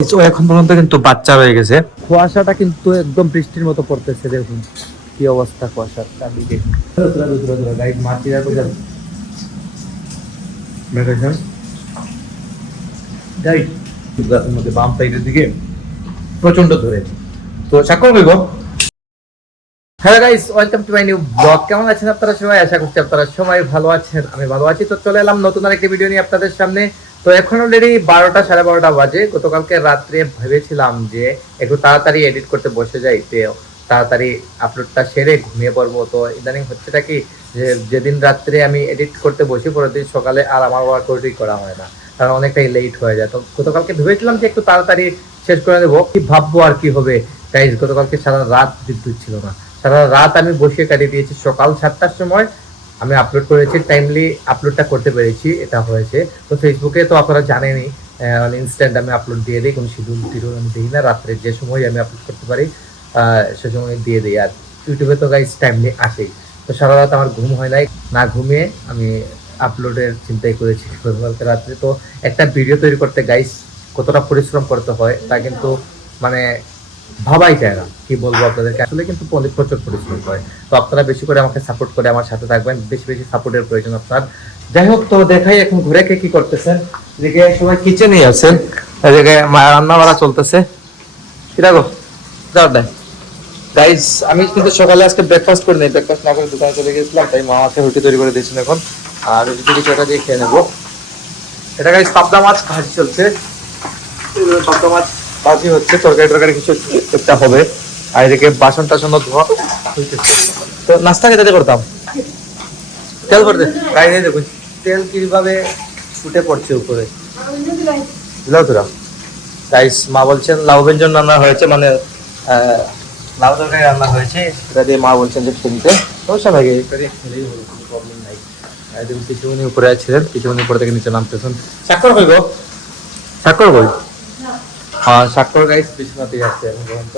এখন পর্যন্ত কিন্তু বাচ্চা রয়ে গেছে। কুয়াশাটা কিন্তু একদম বৃষ্টির মতো পড়তেছে, দেখুন কি অবস্থা কুয়াশার চারদিকে। বাম সাইডের দিকে প্রচন্ড ধরে। তো সাক্ষর হইব। Hello guys, welcome to my new blog. কেমন আছেন আপনারা সবাই? আশা করছি আপনারা সবাই ভালো আছেন, আমি ভালো আছি। তো চলে এলাম নতুন আরেকটি ভিডিও নিয়ে আপনাদের সামনে। তো এখন অলরেডি 12টা 12:30 বাজে। গতকালকে রাত্রে ভেবেছিলাম যে একটু তাড়াতাড়ি এডিট করতে বসে যাই, তাড়াতাড়ি আপলোডটা সেরে ঘুমিয়ে পড়বো। তো ইদানিং হচ্ছেটা কি, যে যেদিন রাত্রে আমি এডিট করতে বসি, পরের দিন সকালে আর আমার ওয়ার্কআউটই করা হয় না, কারণ অনেকটাই লেট হয়ে যায়। তো গতকালকে ভেবেছিলাম যে একটু তাড়াতাড়ি শেষ করে দেবো, কি ভাববো আর কি হবে। গাইস, গতকালকে সারা রাত বিদ্যুৎ ছিল না, সারা রাত আমি বসে কাটিয়ে দিয়েছি। সকাল 7টার সময় আমি আপলোড করেছি, টাইমলি আপলোডটা করতে পেরেছি, এটা হয়েছে। তো ফেসবুকে তো আপনারা জানেনই, ইনস্ট্যান্ট আমি আপলোড দিয়ে দিই, কোনো শিডিউল টিডিউল আমি দিই না। রাত্রে যে সময় আমি আপলোড করতে পারি সে সময় দিয়ে দিই। আর ইউটিউবে তো গাইস টাইমলি আসেই। তো সারা রাত আমার ঘুম হয় নাই, না ঘুমিয়ে আমি আপলোডের চিন্তাই করেছি গতকালকে রাত্রে। তো একটা ভিডিও তৈরি করতে গাইস কতটা পরিশ্রম করতে হয় তা কিন্তু মানে ভাবাই যায় না। কি বলবো আপনাদেরকে, আসলে কিন্তু প্রচুর পরিশ্রম করে। তো আপনারা বেশি করে আমাকে সাপোর্ট করে আমার সাথে থাকবেন, বেশি বেশি সাপোর্টের প্রয়োজন আপনার। যাই হোক, তো দেখাই এখন ঘুরে কে কি করতেছেন। এদিকে সবাই কিচেনেই আছেন, এদিকে রান্না বাড়া চলতেছে। কি রাখো যাও দেয় গাইজ। আমি কিন্তু সকালে আজকে ব্রেকফাস্ট করে নিই, ব্রেকফাস্ট না করে দোকানে চলে গেছিলাম, তাই মা আমাকে রুটি তৈরি করে দিয়েছেন এখন। আর রুটি কিছু এটা দিয়ে খেয়ে নেবো। এটা গাইজ পাবদা মাছ ভাজি চলছে, পাবদা মাছ ভাজি হচ্ছে, তরকারি টরকারি কিছু একটা হবে। আর এদিকে বাসন টাসন ধোয়া হইতেছে। তো নাস্তা খেতে করতাম, তেল করতে গাই দিয়ে দেখুন তেল কিভাবে ফুটে পড়ছে উপরে। দিলাও তোরা গাইস, মা বলছেন লাউ ব্যঞ্জন রান্না হয়েছে, মানে লাউ তরকারি রান্না হয়েছে, সেটা দিয়ে মা বলছেন যে খেলতে। তো সবাই খেলেই হলো, কোনো প্রবলেম নাই। একদম কিছুক্ষণ উপরে ছিলেন, কিছুক্ষণ উপরে থেকে নিচে নামতেছেন। স্বাক্ষর কইব, স্বাক্ষর কই? হ্যাঁ স্বাক্ষর গাইস বিশ্বনাথই আছে এখন পর্যন্ত।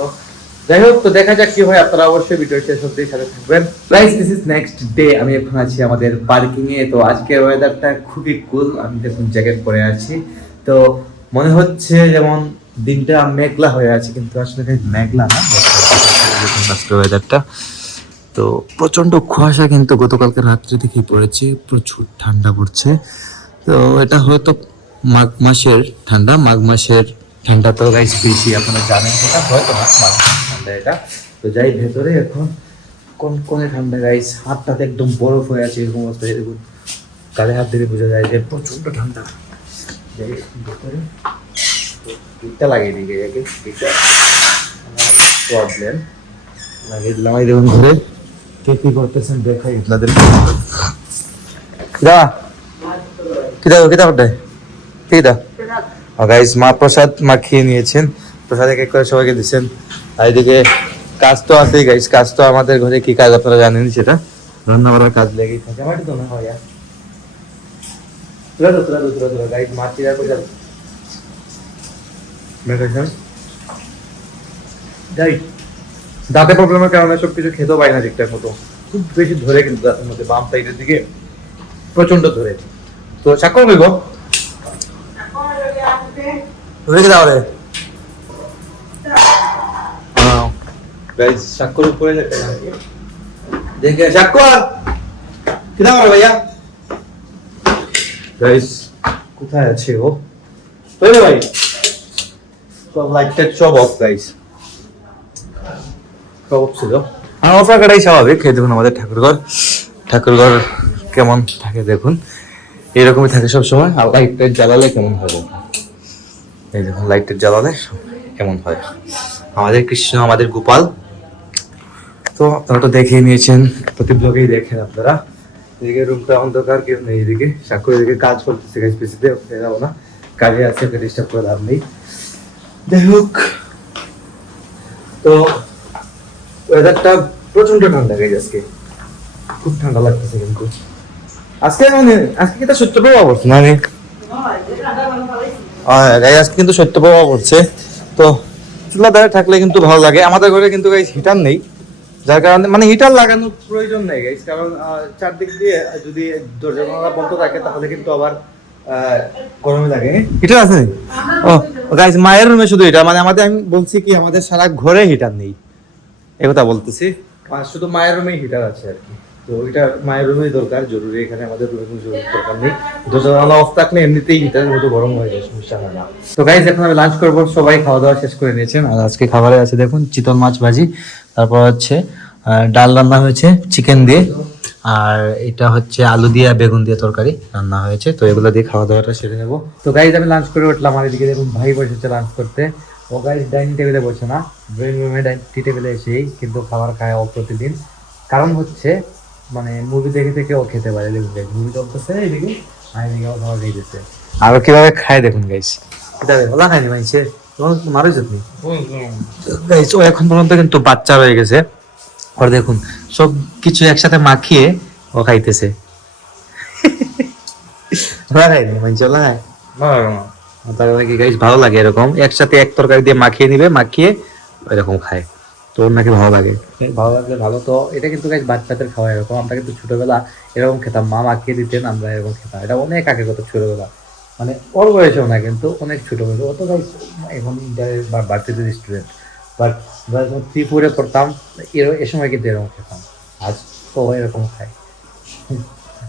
যাই হোক, তো দেখা যাক কি হয়, আপনারা অবশ্যই ভিডিও শেষ অবধি সাথে থাকবেন। Guys, this is next day. আমি এখন আছি আমাদের পার্কিং এ। তো আজকের ওয়েদারটা খুবই কুল, আমি দেখুন জ্যাকেট পরে আছি। তো মনে হচ্ছে যেমন দিনটা মেঘলা হয়ে আছে, কিন্তু আসলে মেঘলা না, আজকের ওয়েদারটা তো প্রচন্ড কুয়াশা। কিন্তু গতকালকে রাত্রে থেকে পড়েছে, প্রচুর ঠান্ডা পড়ছে। তো এটা হয়তো মাঘ মাসের ঠান্ডা, মাঘ মাসের ঠান্ডা তো গাইস বেশি, আপনারা জানেন সেটা, হয়তো না মাঘ মাসের ঠান্ডা এটা। তো যাই ভেতরে এখন কোন কোনে ঠান্ডা গাইস, হাতটাতে একদম বরফ হয়ে আছে এরকম অবস্থা। দেখুন কালে হাত দিলে বোঝা যায় যে প্রচন্ড ঠান্ডা। যাই ভেতরে পিঠটা লাগিয়ে দিই, আগে পিঠটা প্রবলেম লাগিয়ে দিলাম। এই দেখুন ঘুরে কে কি করতেছেন দেখাই আপনাদের। কিদা কিদা কিদা করতে কিদা গাইস, মা প্রসাদ মাখিয়ে নিয়েছেন, প্রসাদ এক এক করে সবাইকে দিচ্ছেন। আর এদিকে কাজ তো আছেই গাইস, কাজ তো আমাদের ঘরে কি কাজ আপনারা জানেন, সেটা রান্না বান্নার কাজ লেগেই থাকে। আমার তো না হয় গাইস, মা চিরা করে যাই। দাঁতে প্রবলেমের কারণে সবকিছু খেতেও পাই না ঠিকঠাক মতো, খুব বেশি ধরে কিন্তু দাঁতের মধ্যে বাম সাইডের দিকে প্রচন্ড ধরে। তো স্বাক্ষর হইব রেখে দাও রে। গাইস স্বাক্ষর উপরে দেখে স্বাক্ষর কি দাও রে ভাইয়া। গাইস কোথায় আছে ও? ওই রে ভাই, সব লাইটটা সব অফ গাইস, সব অফ ছিল। আর অফার কাটাই স্বাভাবিক। এই দেখুন আমাদের ঠাকুরঘর, ঠাকুরঘর কেমন থাকে দেখুন, এরকমই থাকে সব সময়। আর লাইট টাইট জ্বালালে কেমন হয় দেখুন, এই দেখুন লাইট টাইট জ্বালালে কেমন হয়। আমাদের কৃষ্ণ, আমাদের গোপাল। তো আপনারা তো দেখেই নিয়েছেন, প্রতি ব্লগেই দেখেন আপনারা। এদিকে রুমটা অন্ধকার, কেউ নেই এদিকে। সাক্ষর এদিকে কাজ করতেছে গাইস, পিছিয়ে যাবো না, কাজে আছে, ওকে ডিস্টার্ব করে লাভ নেই। যাই হোক, তো ওয়েদারটা প্রচন্ড ঠান্ডা গাইস, আজকে খুব ঠান্ডা লাগতেছে। কিন্তু আজকে মানে আজকে কিন্তু সত্য প্রভাব পড়ছে না, আজকে কিন্তু সত্য প্রভাব পড়ছে। তো চুলা দ্বারা থাকলে কিন্তু ভালো লাগে। আমাদের ঘরে কিন্তু গাইস হিটার নেই, যার কারণে মানে হিটার লাগানোর প্রয়োজন নেই গাইস, কারণ চারদিক দিয়ে যদি দরজা জানালা বন্ধ থাকে তাহলে কিন্তু আবার গরমে লাগে। হিটার আছে? ও গাইস, মায়ের রুমে শুধু এটা, মানে আমাদের, আমি বলছি কি আমাদের সারা ঘরে হিটার নেই, এই কথা বলতেছি। আর শুধু মায়ের রুমেই হিটার আছে আর কি। তো এটা মায়ের রুমেই দরকার, জরুরি। এখানে আমাদের রুমে কোনো জরুরি দরকার নেই। দরজা অফ থাকলে এমনিতেই হিটারের মতো গরম হয়ে যায়, সমস্যা হয় না। তো গাইজ এখন আমি লাঞ্চ করবো, সবাই খাওয়া দাওয়া শেষ করে নিয়েছেন। আর আজকে খাবারে আছে দেখুন চিতল মাছ ভাজি, তারপর হচ্ছে ডাল রান্না হয়েছে চিকেন দিয়ে, আর এটা হচ্ছে আলু দিয়ে আর বেগুন দিয়ে তরকারি রান্না হয়েছে। তো এগুলো দিয়ে খাওয়া দাওয়াটা সেরে নেবো। তো গাইজ আমি লাঞ্চ করে উঠলাম, আর এদিকে দেখুন ভাই বসেছে লাঞ্চ করতে। ও গাইজ ডাইনিং টেবিলে বসে না, ড্রয়িং রুমে টি টেবিলে এসেই কিন্তু খাবার খায় ও প্রতিদিন। কারণ হচ্ছে মানে মুভি দেখে থেকে ও খেতে পারে। দেখুন গাইজ মুভি চলতেছে এইদিকে, আর এদিকে ও খাবার খাইতেছে। আর ও কিভাবে খায় দেখুন গাইজ, কিভাবে ওলা খায়নি মাইছে, তোমার মারুই যদি গাইজ। ও এখন পর্যন্ত কিন্তু বাচ্চা হয়ে গেছে। আর দেখুন সব কিছু একসাথে মাখিয়ে ও খাইতেছে। ওলা খায়নি মাইছে, ওলা খায় তার মানে কি গাইজ ভালো লাগে এরকম একসাথে এক তরকারি দিয়ে মাখিয়ে নিবে, মাখিয়ে এরকম খায়। তো ওর নাকি ভালো লাগে, ভালো লাগলে ভালো। তো এটা কিন্তু গাইজ বাচ্চাদের খাওয়া এরকম। আমরা কিন্তু ছোটবেলা এরকম খেতাম, মা মাখিয়ে দিতেন, আমরা এরকম খেতাম। এটা অনেক আগে কথা, ছোটবেলা মানে ওর বয়সেও না কিন্তু অনেক ছোট বয়সে। ও তো গাইজ এখন ইন্টারের বা ভার্সিটির স্টুডেন্ট, বাট আমরা যখন 3-4-এ পড়তাম এ সময় কিন্তু এরকম খেতাম। আজ তো এরকম খায়।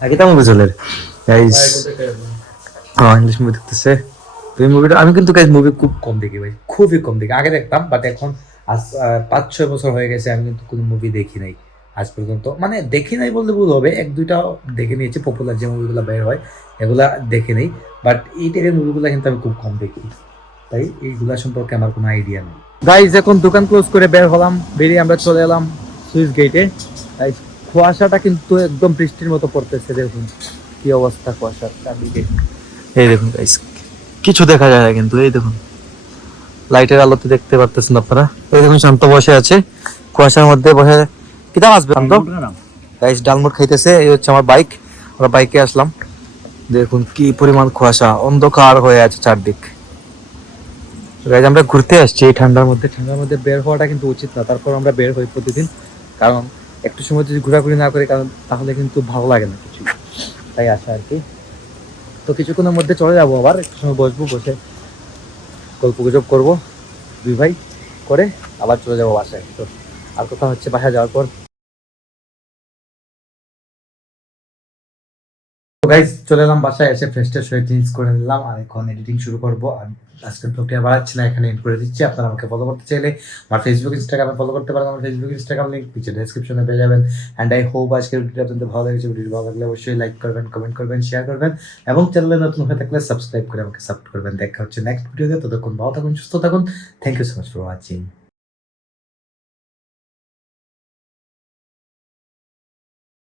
আগে তেমন বুঝলেন গাইজ। হ্যাঁ, ইংলিশ মুভি দেখতেছে। তো এই মুভিটা আমি কিন্তু গাইজ মুভি খুব কম দেখি ভাই, খুবই কম দেখি। আগে দেখতাম, বাট এখন আজ 5-6 বছর হয়ে গেছে আমি কিন্তু কোনো মুভি দেখি নাই আজ পর্যন্ত। মানে দেখি নাই বলতে ভুল হবে, 1-2টা দেখে নিয়েছি, পপুলার যে মুভিগুলো বের হয় এগুলা দেখে নেই। বাট এই টাইপের মুভিগুলো কিন্তু আমি খুব কম দেখি, তাই এইগুলা সম্পর্কে আমার কোনো আইডিয়া নেই। গাইজ এখন দোকান ক্লোজ করে বের হলাম, বেরিয়ে আমরা চলে এলাম সুইচ গেটে। গাইজ কুয়াশাটা কিন্তু একদম বৃষ্টির মতো পড়তেছে, দেখুন কি অবস্থা কুয়াশার চারদিকে। এই দেখুন গাইস, কিছু দেখা যায় না কিন্তু এই দেখুন লাইটের আলোতে দেখতে পারতেছেন আপনারা। এই দেখুন শান্ত বসে আছে কুয়াশার মধ্যে বসে, কিতাব আসবে শান্ত গাইস, ডালমুট খাইতেছে। এই হচ্ছে আমার বাইক, আমরা বাইকে আসলাম। দেখুন কি পরিমাণ কুয়াশা, অন্ধকার হয়ে আছে চারদিক। গাইস আমরা ঘুরতে আসছি এই ঠান্ডার মধ্যে, ঠান্ডার মধ্যে বের হওয়াটা কিন্তু উচিত না, তারপর আমরা বের হই প্রতিদিন। কারণ একটু সময় যদি ঘোরাঘুরি না করি কারণ তাহলে কিন্তু ভালো লাগে না কিছু, তাই আসা আর কি। তো কিছুক্ষণের মধ্যে চলে যাবো, আবার একটু সময় বসবো, বসে গল্প গুজব করবো দুই ভাই করে, আবার চলে যাবো বাসায়। তো আর কথা হচ্ছে বাসায় যাওয়ার পর গাইস চলে এলাম বাসায়, এসে ফ্রেশ ট্রেশ হয়ে চেঞ্জ করে নিলাম, আর এখন এডিটিং শুরু করবো। আর আজকের ব্লগটি আর বাড়াচ্ছি না, এখানে এন্ড করে দিচ্ছি। আপনারা আমাকে ফলো করতে চাইলে আমার ফেসবুক ইনস্টাগ্রামে ফলো করতে পারেন। আমার ফেসবুক ইনস্টাগ্রাম লিঙ্ক নিচে ডেসক্রিপশনে পেয়ে যাবেন। অ্যান্ড আই হোপ আজকের ভিডিওটি আপনাদের ভালো লেগেছে। ভিডিওটি ভালো লাগলে অবশ্যই লাইক করবেন, কমেন্ট করবেন, শেয়ার করবেন, এবং চ্যানেলে নতুন হয়ে থাকলে সাবস্ক্রাইব করে আমাকে সাপোর্ট করবেন। দেখা হচ্ছে নেক্সট ভিডিওতে, ততক্ষণ ভালো থাকুন, সুস্থ থাকুন। Thank you so much for watching.